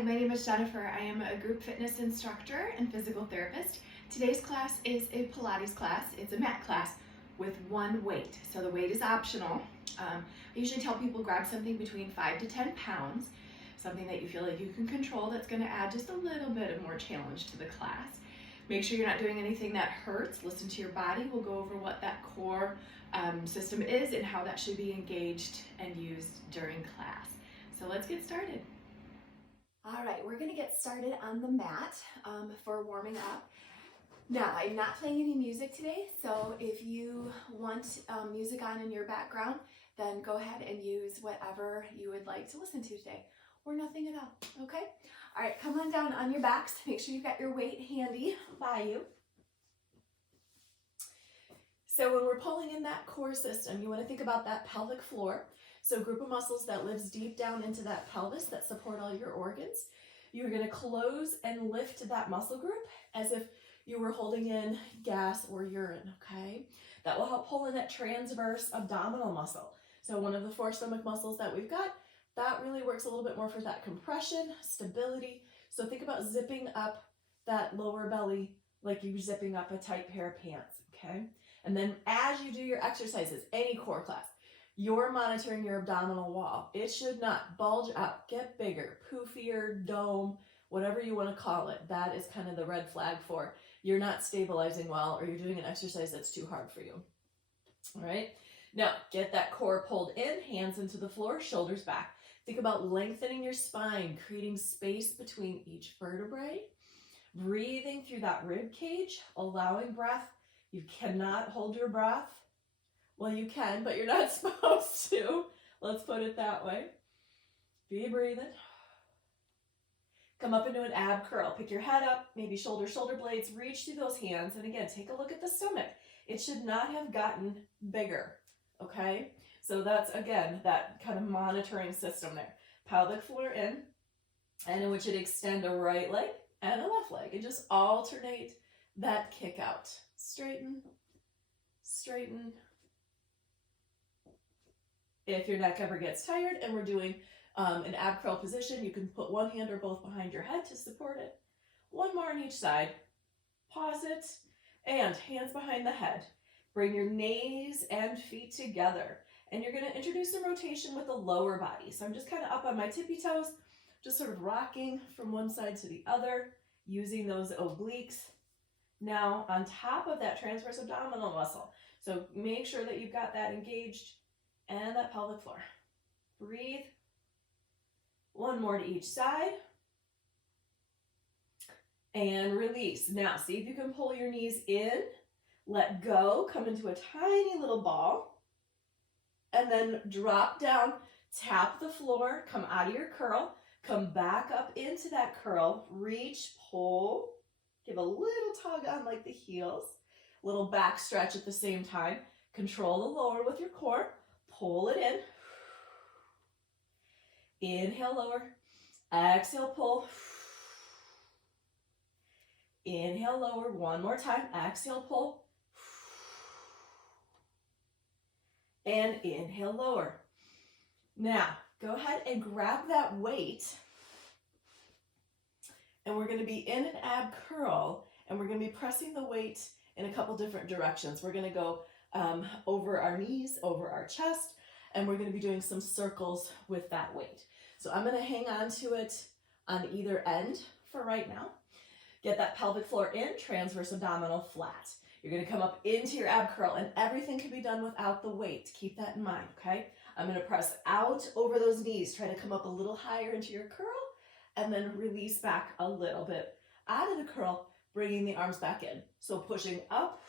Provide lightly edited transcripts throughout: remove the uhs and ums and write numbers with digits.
Hi, my name is Jennifer. I am a group fitness instructor and physical therapist. Today's class is a Pilates class. It's a mat class with one weight. So the weight is optional. I usually tell people grab something between 5 to 10 pounds, something that you feel like you can control that's going to add just a little bit of more challenge to the class. Make sure you're not doing anything that hurts. Listen to your body. We'll go over what that core system is and how that should be engaged and used during class. So let's get started. All right, we're gonna get started on the mat for warming up. Now, I'm not playing any music today, so if you want music on in your background, then go ahead and use whatever you would like to listen to today, or nothing at all, okay? All right, come on down on your backs. Make sure you've got your weight handy by you. So when we're pulling in that core system, you wanna think about that pelvic floor. So a group of muscles that lives deep down into that pelvis that support all your organs. You're going to close and lift that muscle group as if you were holding in gas or urine, okay? That will help pull in that transverse abdominal muscle. So one of the 4 stomach muscles that we've got, that really works a little bit more for that compression, stability. So think about zipping up that lower belly like you're zipping up a tight pair of pants, okay? And then as you do your exercises, any core class, you're monitoring your abdominal wall. It should not bulge out, get bigger, poofier, dome, whatever you want to call it. That is kind of the red flag for you're not stabilizing well or you're doing an exercise that's too hard for you. All right, now get that core pulled in, hands into the floor, shoulders back. Think about lengthening your spine, creating space between each vertebrae, breathing through that rib cage, allowing breath. You cannot hold your breath. Well, you can, but you're not supposed to. Let's put it that way. Be breathing. Come up into an ab curl. Pick your head up, maybe shoulder blades. Reach through those hands. And again, take a look at the stomach. It should not have gotten bigger, okay? So that's, again, that kind of monitoring system there. Pelvic floor in, and in which it extend a right leg and a left leg. And just alternate that kick out. Straighten, straighten. If your neck ever gets tired and we're doing an ab curl position, you can put one hand or both behind your head to support it. One more on each side. Pause it, and hands behind the head. Bring your knees and feet together. And you're gonna introduce some rotation with the lower body. So I'm just kind of up on my tippy toes, just sort of rocking from one side to the other, using those obliques. Now on top of that transverse abdominal muscle. So make sure that you've got that engaged and that pelvic floor. Breathe. One more to each side. And release. Now, see if you can pull your knees in, let go, come into a tiny little ball, and then drop down, tap the floor, come out of your curl, come back up into that curl, reach, pull, give a little tug on like the heels, little back stretch at the same time, control the lower with your core. Pull it in. Inhale, lower. Exhale, pull. Inhale, lower. One more time. Exhale, pull. And inhale, lower. Now, go ahead and grab that weight. And we're going to be in an ab curl. And we're going to be pressing the weight in a couple different directions. We're going to go over our knees, over our chest, and we're going to be doing some circles with that weight. So I'm going to hang on to it on either end for right now. Get that pelvic floor in, transverse abdominal flat. You're going to come up into your ab curl, and everything can be done without the weight. Keep that in mind, okay? I'm going to press out over those knees. Try to come up a little higher into your curl, and then release back a little bit out of the curl, bringing the arms back in. So pushing up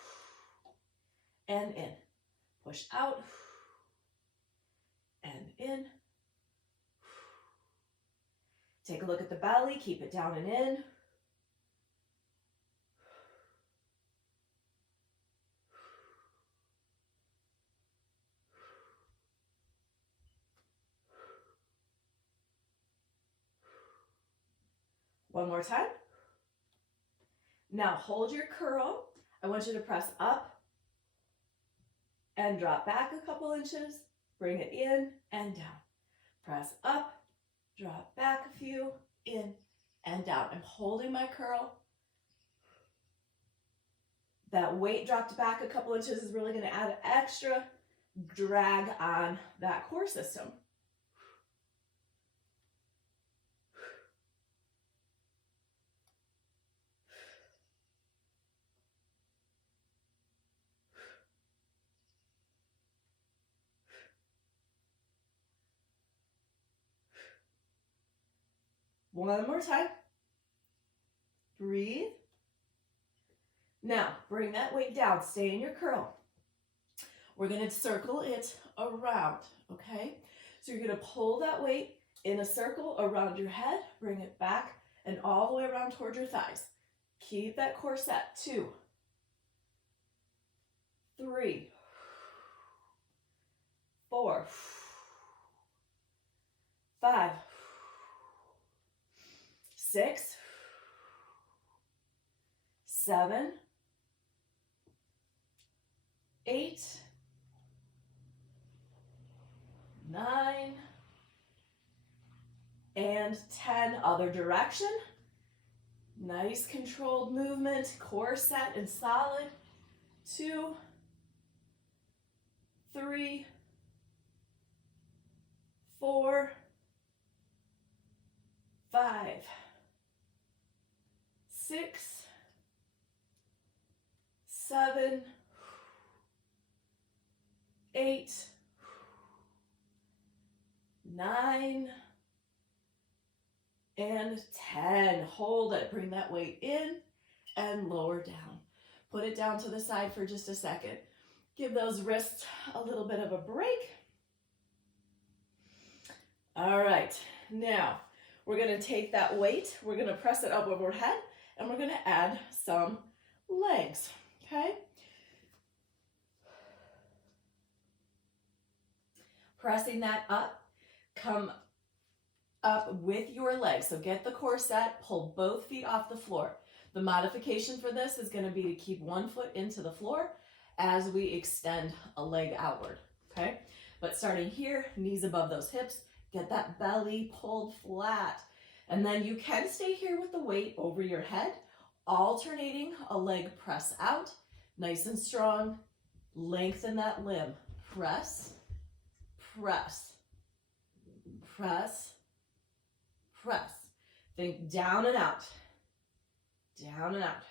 and in. Push out and in. Take a look at the belly, keep it down and in. One more time. Now hold your curl. I want you to press up and drop back a couple inches. Bring it in and down. Press up, drop back a few, in, and down. I'm holding my curl. That weight dropped back a couple inches is really going to add extra drag on that core system. One more time. Breathe. Now, bring that weight down. Stay in your curl. We're going to circle it around, okay? So you're going to pull that weight in a circle around your head, bring it back, and all the way around towards your thighs. Keep that core set. 2, 3, 4, 5, 6, 7, 8, 9, and 10. Other direction. Nice controlled movement, core set and solid. 2, 3, 4, 5, 6, 7, 8, 9, and 10. Hold it. Bring that weight in and lower down. Put it down to the side for just a second. Give those wrists a little bit of a break. All right. Now, we're going to take that weight. We're going to press it up overhead, and we're going to add some legs. Okay? Pressing that up. Come up with your legs. So get the core set, pull both feet off the floor. The modification for this is going to be to keep one foot into the floor as we extend a leg outward, okay? But starting here, knees above those hips, get that belly pulled flat. And then you can stay here with the weight over your head, alternating a leg press out, nice and strong. Lengthen that limb. Press, press, press, press. Think down and out. Down and out.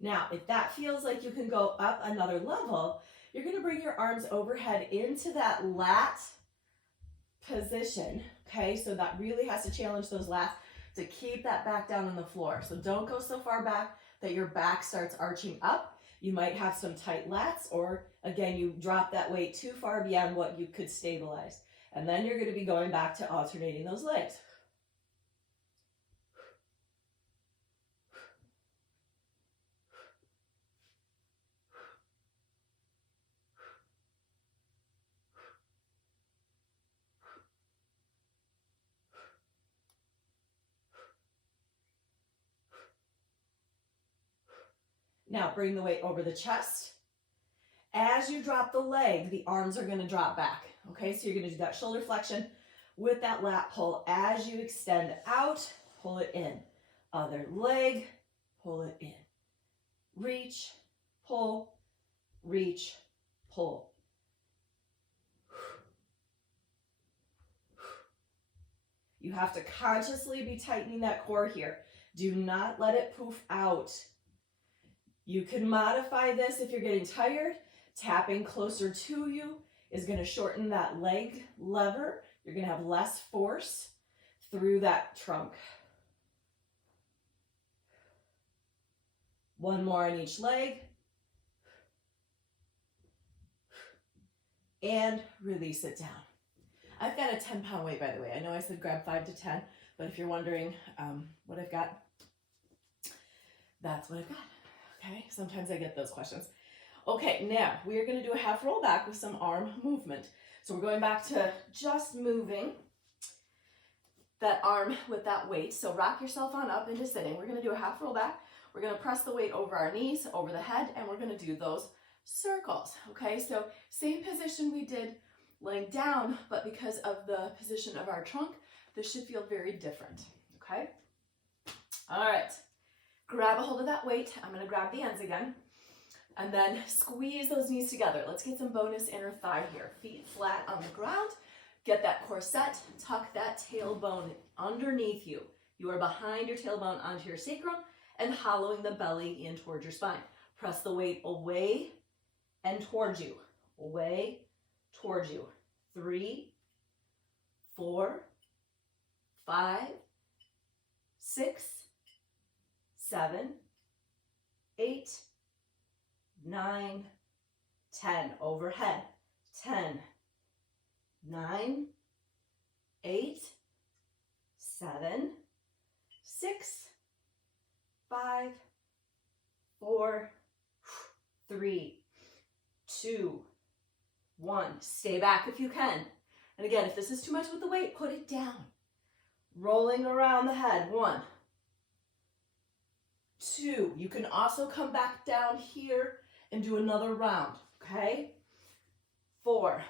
Now, if that feels like you can go up another level, you're going to bring your arms overhead into that lat position, okay? So that really has to challenge those lats to keep that back down on the floor. So don't go so far back that your back starts arching up. You might have some tight lats, or again, you drop that weight too far beyond what you could stabilize. And then you're going to be going back to alternating those legs. Now bring the weight over the chest. As you drop the leg, the arms are going to drop back. Okay, so you're going to do that shoulder flexion with that lat pull. As you extend out, pull it in. Other leg, pull it in. Reach, pull, reach, pull. You have to consciously be tightening that core here. Do not let it poof out. You can modify this if you're getting tired. Tapping closer to you is going to shorten that leg lever. You're going to have less force through that trunk. One more on each leg. And release it down. I've got a 10-pound weight, by the way. I know I said grab 5 to 10, but if you're wondering what I've got, that's what I've got. Okay, sometimes I get those questions. Okay, now we are going to do a half roll back with some arm movement. So we're going back to just moving that arm with that weight. So rock yourself on up into sitting. We're going to do a half roll back. We're going to press the weight over our knees, over the head, and we're going to do those circles. Okay, so same position we did laying down, but because of the position of our trunk, this should feel very different, okay? All right, grab a hold of that weight. I'm gonna grab the ends again, and then squeeze those knees together. Let's get some bonus inner thigh here. Feet flat on the ground. Get that core set, tuck that tailbone underneath you. You are behind your tailbone onto your sacrum and hollowing the belly in towards your spine. Press the weight away and towards you. Away, towards you. 3, 4, 5, 6, 7, 8, 9, 10. Overhead. 10, 9, 8, 7, 6, 5, 4, 3, 2, 1. Stay back if you can. And again, if this is too much with the weight, put it down. Rolling around the head. 1, 2. You can also come back down here and do another round, okay? 4,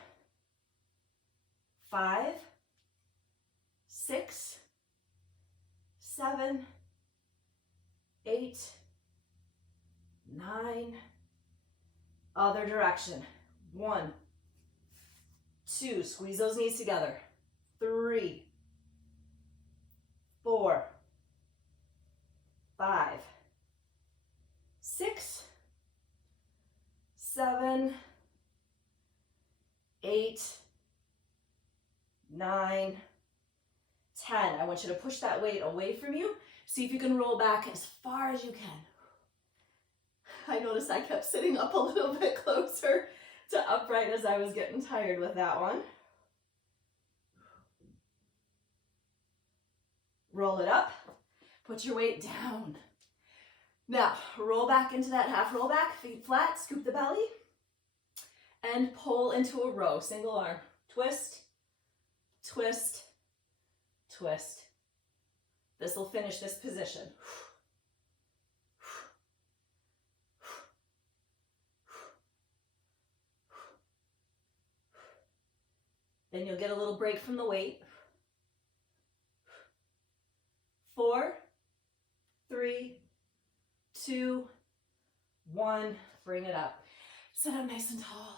5, 6, 7, 8, 9. Other direction. 1, 2. Squeeze those knees together. 3, 4, 5, 6, 7, 8, 9, 10. I want you to push that weight away from you. See if you can roll back as far as you can. I noticed I kept sitting up a little bit closer to upright as I was getting tired with that one. Roll it up. Put your weight down. Now, roll back into that half roll back, feet flat, scoop the belly, and pull into a row, single arm. Twist, twist, twist. This will finish this position. Then you'll get a little break from the weight. 4, 3, 2, 1. Bring it up. Sit up nice and tall.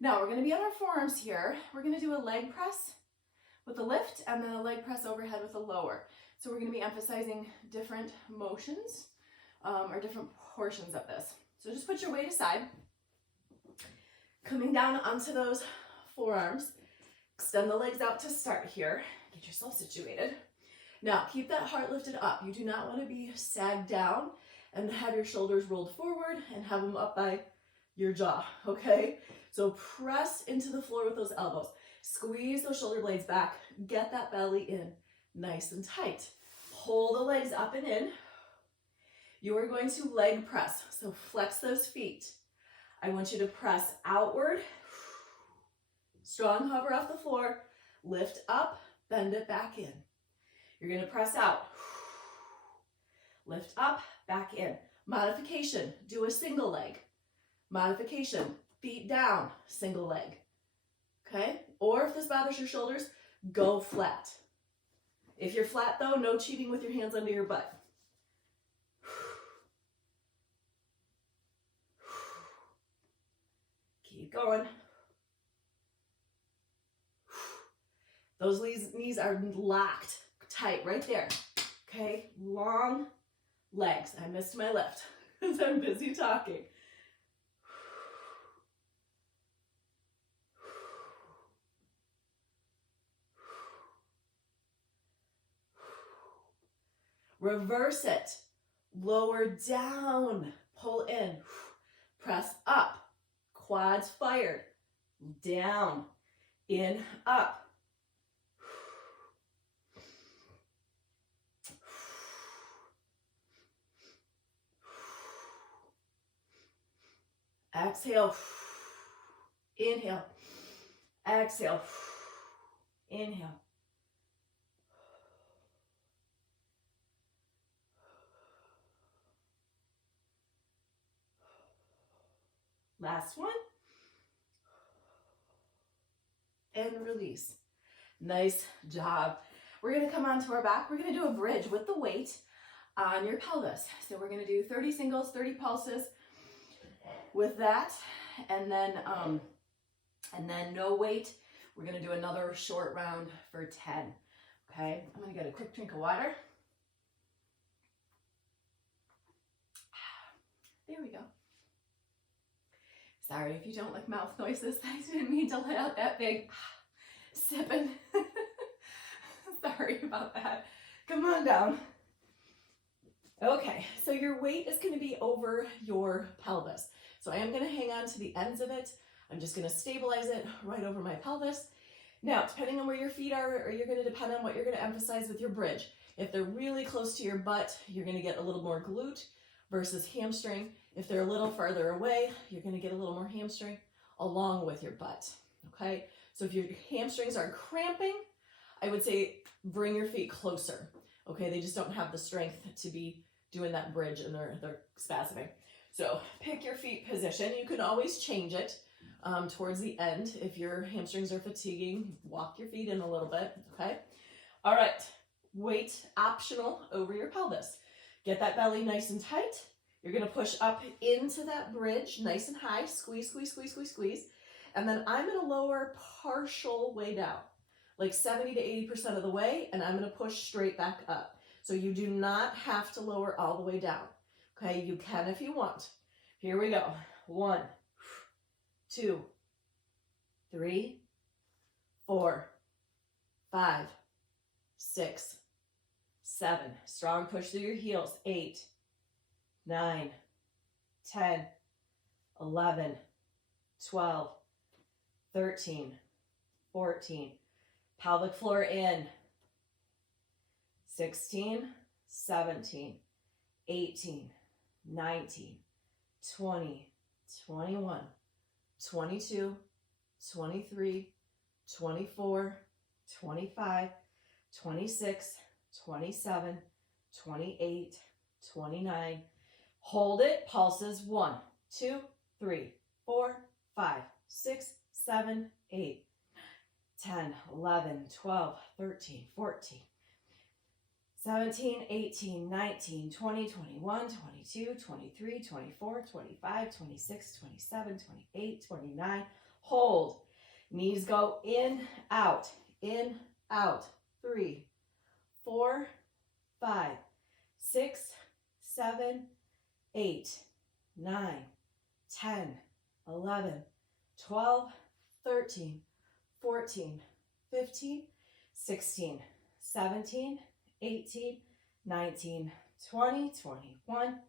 Now we're going to be on our forearms here. We're going to do a leg press with a lift and then a leg press overhead with a lower. So we're going to be emphasizing different motions or different portions of this. So just put your weight aside. Coming down onto those forearms. Extend the legs out to start here. Get yourself situated. Now keep that heart lifted up. You do not want to be sagged down and have your shoulders rolled forward and have them up by your jaw, okay? So press into the floor with those elbows. Squeeze those shoulder blades back. Get that belly in nice and tight. Pull the legs up and in. You are going to leg press. So flex those feet. I want you to press outward. Strong hover off the floor. Lift up, bend it back in. You're going to press out. Lift up, back in. Modification, do a single leg. Modification, feet down, single leg. Okay? Or if this bothers your shoulders, go flat. If you're flat though, no cheating with your hands under your butt. Keep going. Those knees are locked tight right there. Okay? Long legs. I missed my lift because I'm busy talking. Reverse it. Lower down. Pull in. Press up. Quads fired. Down. In, up. Exhale. Inhale. Exhale. Inhale. Last one. And release. Nice job. We're gonna come onto our back. We're gonna do a bridge with the weight on your pelvis. So we're gonna do 30 singles, 30 pulses with that. And then no weight. We're gonna do another short round for 10. Okay, I'm gonna get a quick drink of water. There we go. Sorry if you don't like mouth noises. I didn't mean to let out that big sipping. Sorry about that. Come on down. Okay, so your weight is going to be over your pelvis. So I am going to hang on to the ends of it. I'm just going to stabilize it right over my pelvis. Now, depending on where your feet are, or you're going to depend on what you're going to emphasize with your bridge. If they're really close to your butt, you're going to get a little more glute versus hamstring. If they're a little farther away, you're going to get a little more hamstring along with your butt. Okay, so if your hamstrings are cramping, I would say bring your feet closer. Okay, they just don't have the strength to be doing that bridge, and they're spasming. So pick your feet position. You can always change it towards the end. If your hamstrings are fatiguing, walk your feet in a little bit. Okay, all right, weight optional over your pelvis. Get that belly nice and tight. You're going to push up into that bridge nice and high. Squeeze, squeeze, squeeze, squeeze, squeeze. And then I'm going to lower partial way down, like 70 to 80% of the way, and I'm going to push straight back up. So you do not have to lower all the way down. Okay, you can if you want. Here we go. 1, 2, 3, 4, 5, 6, 7. Strong push through your heels. 8, 9, 10, 11, 12, 13, 14. Pelvic floor in. 16, 17, 18, 19, 20, 21, 22, 23, 24, 25, 26, 27, 28, 29. Hold it. Pulses 1, 2, 3, 4, 5, 6, 7, 8, 10, 11, 12, 13, 14, 17, 18, 19, 20, 21, 22, 23, 24, 25, 26, 27, 28, 29. Hold. Knees go in, out, 3, 4, 5, 6, 7, 8, 9, 10, 11, 12, 13, 14, 15, 16, 17, 18, 19, 20, 21,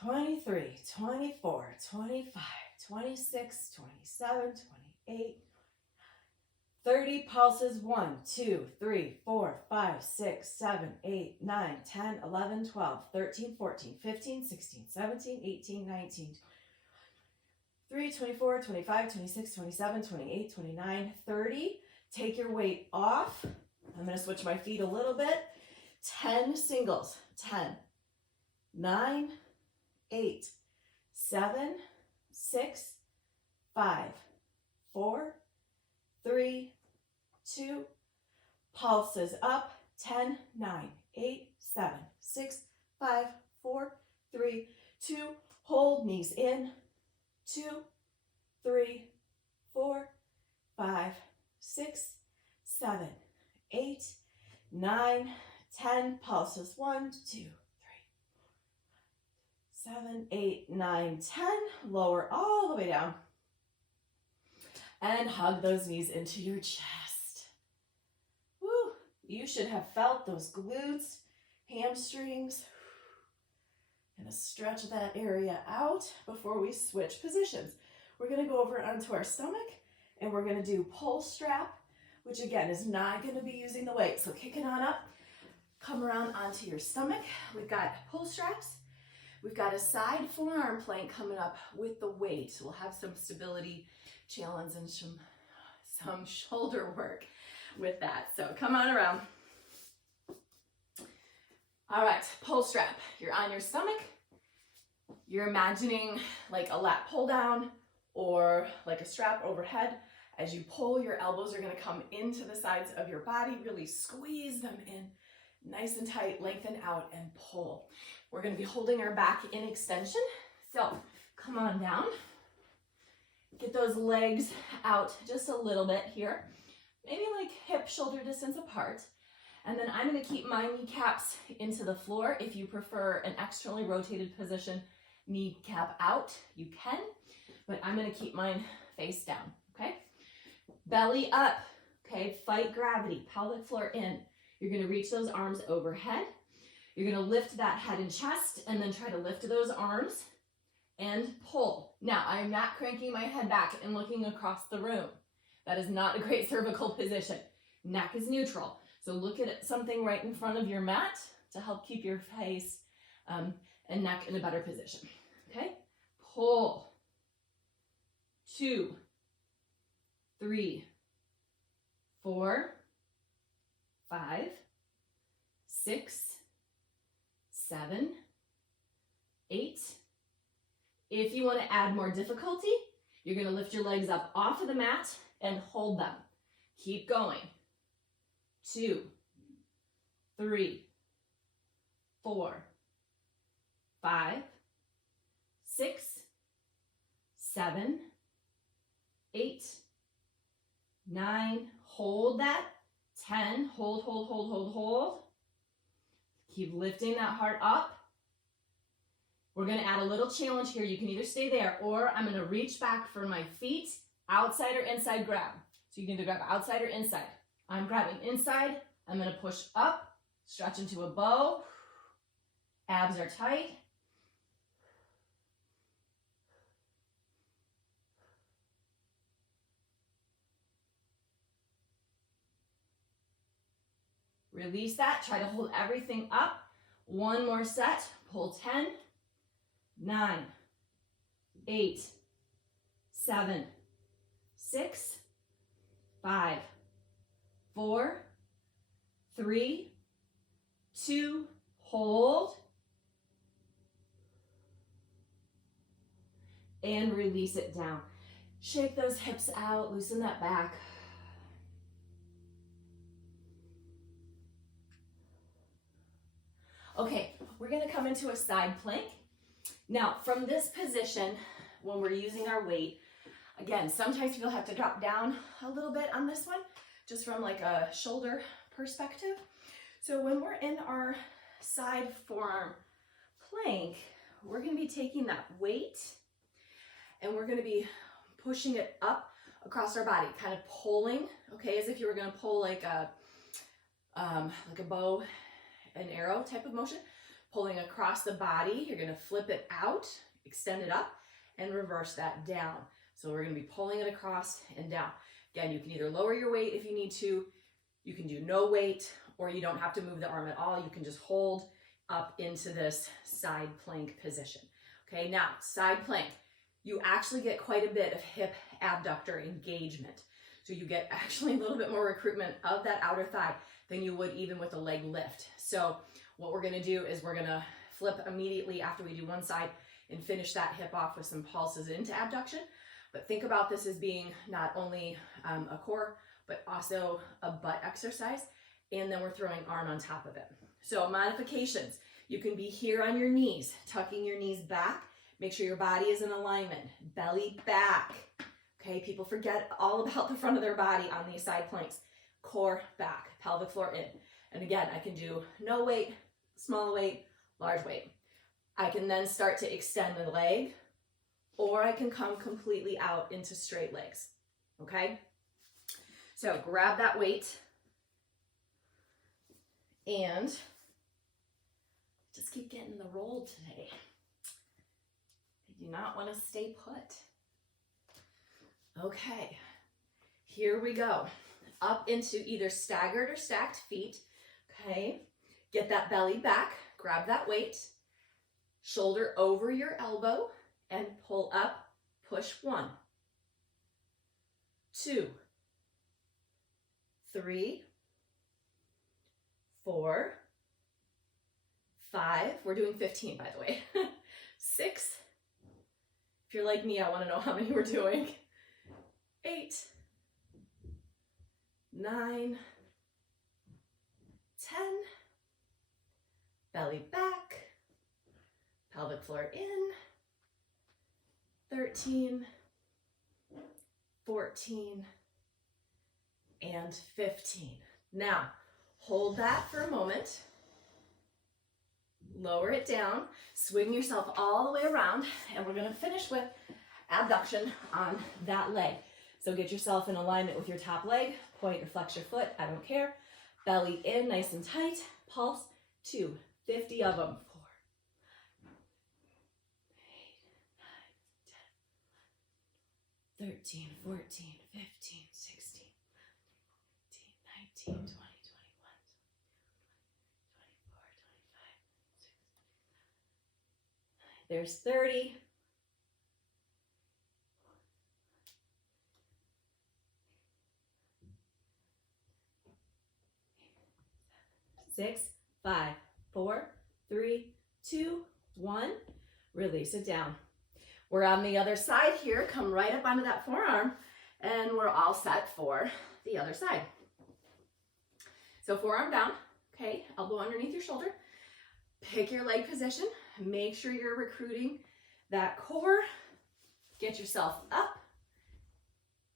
23, 24, 25, 26, 27, 28, 30. Pulses 1, 2, 3, 4, 5, 6, 7, 8, 9, 10, 11, 12, 13, 14, 15, 16, 17, 18, 19, 3, 24, 25, 26, 27, 28, 29, 30. Take your weight off. I'm going to switch my feet a little bit. 10 singles. 10, 9, 8, 7, 6, 5, 4, 3, 2. Pulses up. 10, 9, 8, 7, 6, 5, 4, 3, 2. Hold. Knees in. 2, 3, 4, 5, 6, 7, 8, 9, 10. Pulses 1, 2, 3, 7, 8, 9, 10. Lower all the way down. And hug those knees into your chest. Woo! You should have felt those glutes, hamstrings. Gonna stretch that area out before we switch positions. We're gonna go over onto our stomach, and we're gonna do pull strap, which again is not gonna be using the weight. So kick it on up, come around onto your stomach. We've got pull straps. We've got a side forearm plank coming up with the weight. So we'll have some stability challenge and some shoulder work with that. So come on around. All right, pull strap. You're on your stomach. You're imagining like a lat pull down or like a strap overhead, As you pull, your elbows are going to come into the sides of your body. Really squeeze them in nice and tight. Lengthen out and pull. We're going to be holding our back in extension. So come on down. Get those legs out just a little bit here. Maybe like hip shoulder distance apart. And then I'm going to keep my kneecaps into the floor. If you prefer an externally rotated position, kneecap out, you can. But I'm going to keep mine face down, okay? Belly up, okay? Fight gravity, pelvic floor in. You're going to reach those arms overhead. You're going to lift that head and chest and then try to lift those arms and pull. Now, I am not cranking my head back and looking across the room. That is not a great cervical position. Neck is neutral. So look at something right in front of your mat to help keep your face and neck in a better position. Okay? Pull. 2, 3, 4, 5, 6, 7, 8. If you want to add more difficulty, you're going to lift your legs up off of the mat and hold them. Keep going. 2, 3, 4, 5, 6, 7, 8, 9. Hold that. 10. Hold, hold, hold, hold, hold. Keep lifting that heart up. We're going to add a little challenge here. You can either stay there or I'm going to reach back for my feet, outside or inside grab. So you can either grab outside or inside. I'm grabbing inside. I'm going to push up, stretch into a bow. Abs are tight. Release that. Try to hold everything up. One more set. Pull 10, 9, 8, 7, 6, 5, 4, 3, 2, hold, and release it down. Shake those hips out, loosen that back. Okay, we're gonna come into a side plank. Now, from this position, when we're using our weight, again, sometimes you'll have to drop down a little bit on this one, just from like a shoulder perspective. So when we're in our side forearm plank, we're gonna be taking that weight and we're gonna be pushing it up across our body, kind of pulling, okay, as if you were gonna pull like a bow and arrow type of motion, pulling across the body. You're gonna flip it out, extend it up, and reverse that down. So we're gonna be pulling it across and down. Again, you can either lower your weight if you need to, you can do no weight, or you don't have to move the arm at all. You can just hold up into this side plank position. Okay, now side plank, you actually get quite a bit of hip abductor engagement. So you get actually a little bit more recruitment of that outer thigh than you would even with a leg lift. So what we're gonna do is we're gonna flip immediately after we do one side and finish that hip off with some pulses into abduction. But think about this as being not only a core, but also a butt exercise. And then we're throwing arm on top of it. So modifications, you can be here on your knees, tucking your knees back. Make sure your body is in alignment, belly back. Okay, people forget all about the front of their body on these side planks. Core back, pelvic floor in. And again, I can do no weight, small weight, large weight. I can then start to extend the leg, or I can come completely out into straight legs, okay? So grab that weight and just keep getting the roll today. I do not want to stay put. Okay, here we go. Up into either staggered or stacked feet, okay? Get that belly back, grab that weight, shoulder over your elbow, and pull up, push 1, 2, 3, 4, 5, we're doing 15 by the way, 6, if you're like me, I want to know how many we're doing, 8, 9, 10, belly back, pelvic floor in, 13, 14, and 15. Now, hold that for a moment. Lower it down, swing yourself all the way around, and we're gonna finish with abduction on that leg. So get yourself in alignment with your top leg, point or flex your foot, I don't care. Belly in, nice and tight, pulse, 2, 50 of them, 4, 8, 9, 10, 13, 14, 15, 16, 18, 19, 20, 21, 24, 25, 26. There's 30. 6, 5, 4, 3, 2, 1. Release it down. We're on the other side here. Come right up onto that forearm, and we're all set for the other side. So forearm down, okay? Elbow underneath your shoulder. Pick your leg position. Make sure you're recruiting that core. Get yourself up.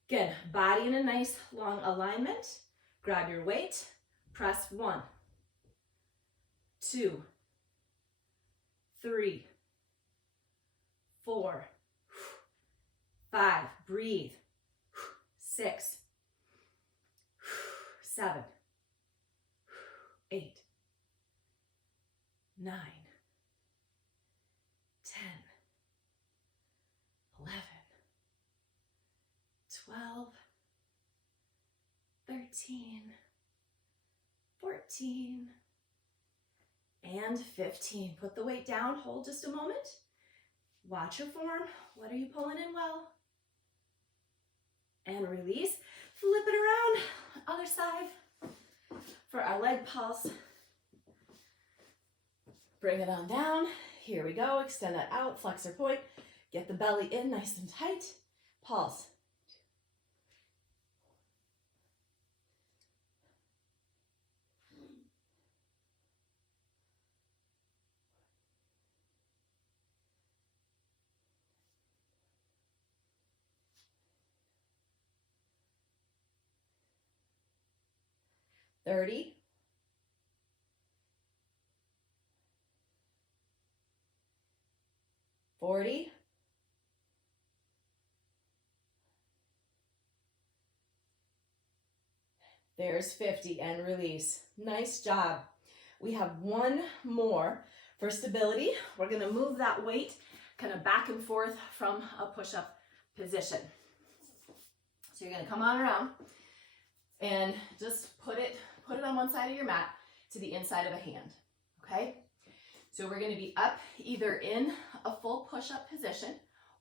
Again, body in a nice long alignment. Grab your weight. Press 1, 2, 3, 4, 5, breathe, 6, 7, 8, 9, 10, 11, 12, 13, 14, and 15. Put the weight down, hold just a moment. Watch your form. What are you pulling in well? And release. Flip it around, other side. For our leg pulse, bring it on down. Here we go, extend that out, flexor point. Get the belly in nice and tight. Pulse. 30, 40, 50, and release. Nice job. We have one more for stability. We're going to move that weight kind of back and forth from a push-up position. So you're going to come on around and just put it on one side of your mat to the inside of a hand, okay? So we're going to be up either in a full push-up position,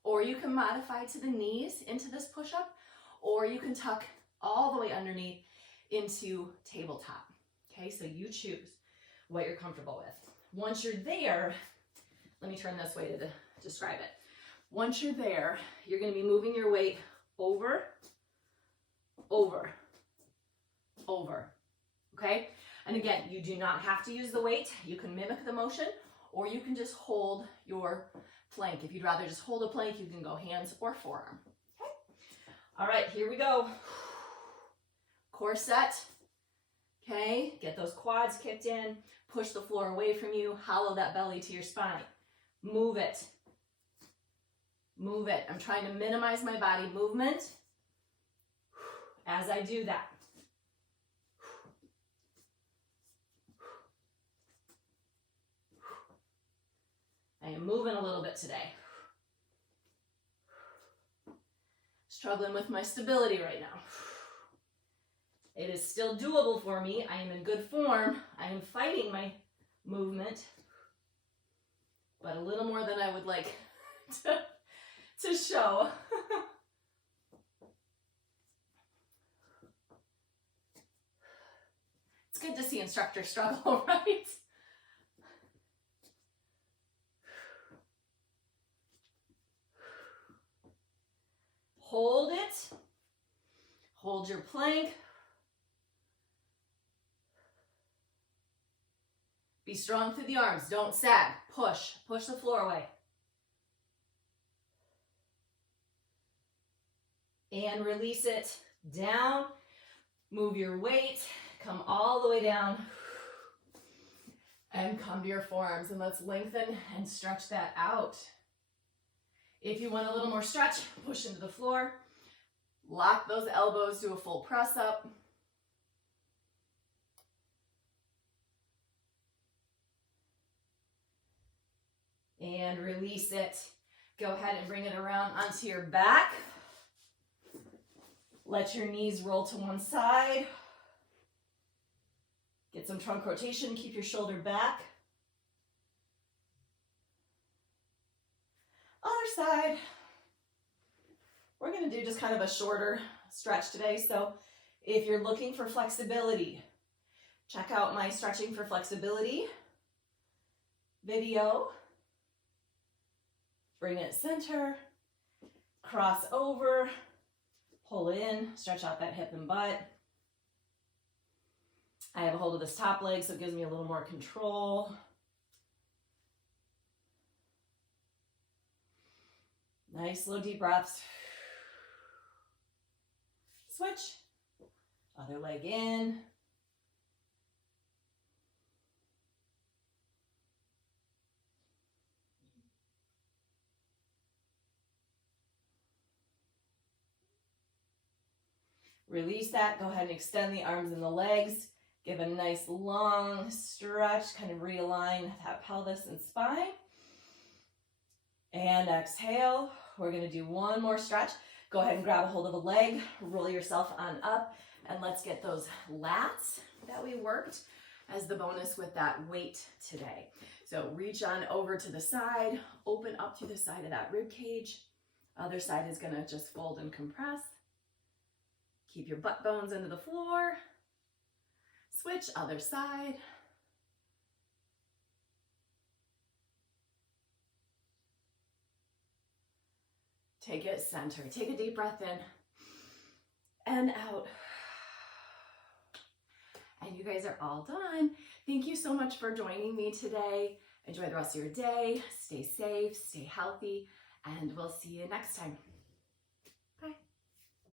or you can modify to the knees into this push-up, or you can tuck all the way underneath into tabletop, okay? So you choose what you're comfortable with. Once you're there, let me turn this way to describe it. Once you're there, you're going to be moving your weight over, over, over, okay? And again, you do not have to use the weight. You can mimic the motion, or you can just hold your plank. If you'd rather just hold a plank, you can go hands or forearm, okay? All right, here we go. Core set, okay? Get those quads kicked in, push the floor away from you, hollow that belly to your spine. Move it. Move it. I'm trying to minimize my body movement as I do that. I am moving a little bit today. Struggling with my stability right now. It is still doable for me. I am in good form. I am fighting my movement, but a little more than I would like to show. It's good to see instructors struggle, right? Hold it. Hold your plank. Be strong through the arms. Don't sag. Push. Push the floor away. And release it down. Move your weight. Come all the way down. And come to your forearms. And let's lengthen and stretch that out. If you want a little more stretch, push into the floor. Lock those elbows, do a full press up. And release it. Go ahead and bring it around onto your back. Let your knees roll to one side. Get some trunk rotation, keep your shoulder back. Other side. We're gonna do just kind of a shorter stretch today. So if you're looking for flexibility, check out my Stretching for Flexibility video. Bring it center, cross over, pull in, stretch out that hip and butt. I have a hold of this top leg, so it gives me a little more control. Nice, slow, deep breaths. Switch. Other leg in. Release that. Go ahead and extend the arms and the legs. Give a nice long stretch. Kind of realign that pelvis and spine. And exhale. We're going to do one more stretch. Go ahead and grab a hold of a leg. Roll yourself on up. And let's get those lats that we worked as the bonus with that weight today. So reach on over to the side. Open up to the side of that rib cage. Other side is going to just fold and compress. Keep your butt bones into the floor. Switch, other side. Take it center. Take a deep breath in and out. And you guys are all done. Thank you so much for joining me today. Enjoy the rest of your day. Stay safe, stay healthy, and we'll see you next time.